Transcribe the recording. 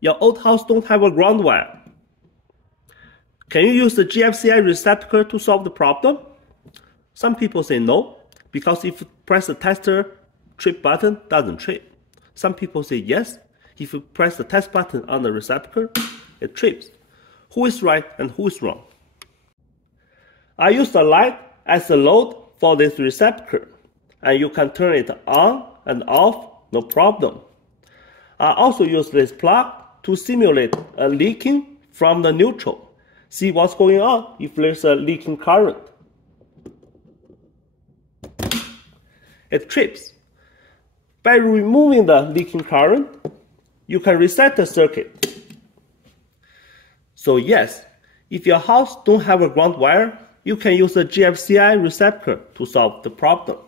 Your old house don't have a ground wire. Can you use the GFCI receptacle to solve the problem? Some people say no, because if you press the tester trip button, doesn't trip. Some people say yes, if you press the test button on the receptacle, it trips. Who is right and who is wrong? I use the light as the load for this receptacle, and you can turn it on and off, no problem. I also use this plug to simulate a leaking from the neutral. See what's going on if there's a leaking current. It trips. By removing the leaking current, you can reset the circuit. So yes, if your house don't have a ground wire, you can use a GFCI receptacle to solve the problem.